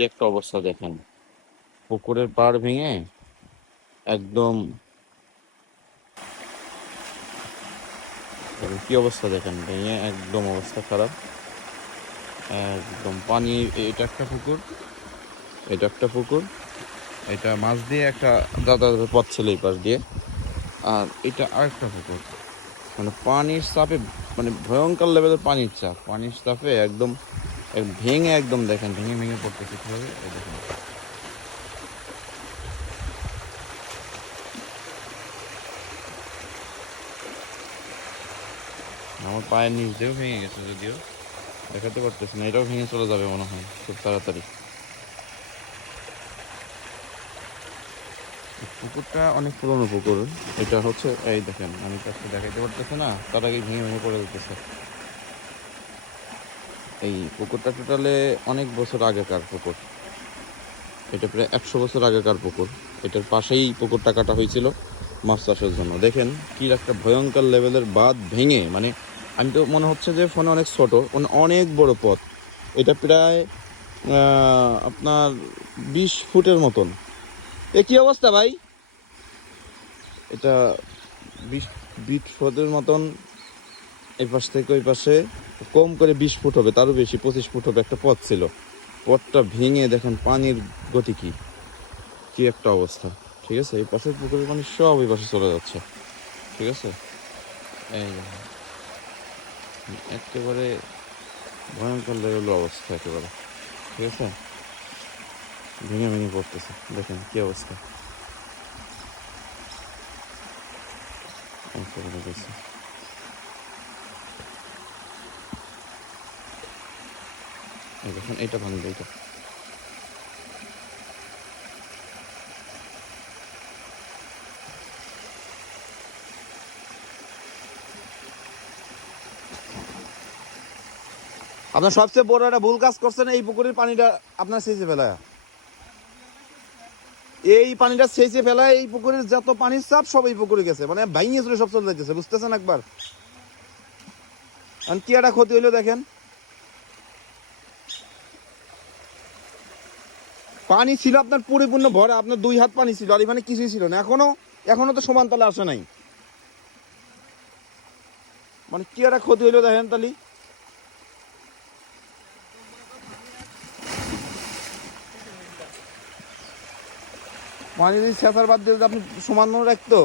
কি একটা অবস্থা দেখেন, পুকুরের পাড় ভেঙে একদম কি অবস্থা দেখেন, ভেঙে একদম অবস্থা খারাপ। একদম পানি, এটা একটা পুকুর, এটা একটা পুকুর, এটা মাছ দিয়ে একটা যাতায়াতের পথ ছিল এই পাশ দিয়ে, আর এটা আরেকটা পুকুর। মানে পানির চাপে, মানে ভয়ঙ্কর লেভেলের পানির চাপে একদম ভেঙে একদম দেখেন, ভেঙে ভেঙে পড়তেছে কিভাবে, এই দেখেন। আমার পায়ের নিচ দিয়েও ভেঙে গেছে, যদিও দেখাতে পারতেছি না, এটাও ভেঙে চলে যাবে মনে হয় খুব তাড়াতাড়ি। পুকুরটা অনেক পুরনো পুকুর। এটা হচ্ছে, এই দেখেন, আমি কাছে দেখাইতে পারতেছি না, তার আগে ভেঙে ভেঙে পড়ে যেতেছে। এই পুকুরটা টোটালে অনেক বছর আগেকার পুকুর, এটা প্রায় 100 বছর আগেকার পুকুর। এটার পাশেই পুকুরটা কাটা হয়েছিল মাছ চাষের জন্য। দেখেন কি একটা ভয়ঙ্কর লেভেলের বাঁধ ভেঙে, মানে আমি তো মনে হচ্ছে যে ফোনে অনেক ছোট, অনেক বড় পথ। এটা প্রায় আপনার 20 ফুটের মতন। এ কি অবস্থা ভাই, এটা 20 ফুটের মতন। এই পাশ থেকে ওই পাশে কম করে 20 ফুট হবে, তারও বেশি, 25 ফুট হবে একটা পথ ছিল। পথটা ভেঙে দেখেন পানির গতি কি, কি একটা অবস্থা। ঠিক আছে, এই পাশের পুকুরের পানি সব ওই পাশে চলে যাচ্ছে। ঠিক আছে, এই একেবারে ভয়ঙ্কর লেভেলের অবস্থা একেবারে। ঠিক আছে, ভেঙে ভেঙে পড়তেছে, দেখেন কি অবস্থা। এই দেখেন, এইটা ভাঙবে, এইটা। আপনার সবচেয়ে বড় একটা ভুল কাজ করছেন, এই পুকুরের পানিটা আপনার সেচে ফেলায়, এই পানিটা সেচে ফেলায় এই পুকুরের যত পানির চাপ সব এই পুকুরে গেছে, মানে ভাঙিয়ে চলে সব চলে যাইতেছে, বুঝতেছেন একবার। কি একটা ক্ষতি হইলো দেখেন। পানি ছিল আপনার পরিপূর্ণ ভরা, আপনার 2 হাত পানি ছিল, আর এখানে কিছুই ছিল না। এখনো তো সমান তলে আসে নাই। মানে কি একটা ক্ষতি হইলো দেখেন তালি। পানি যদি ছেঁচার বাদ দিয়ে আপনি সমান রাখতো,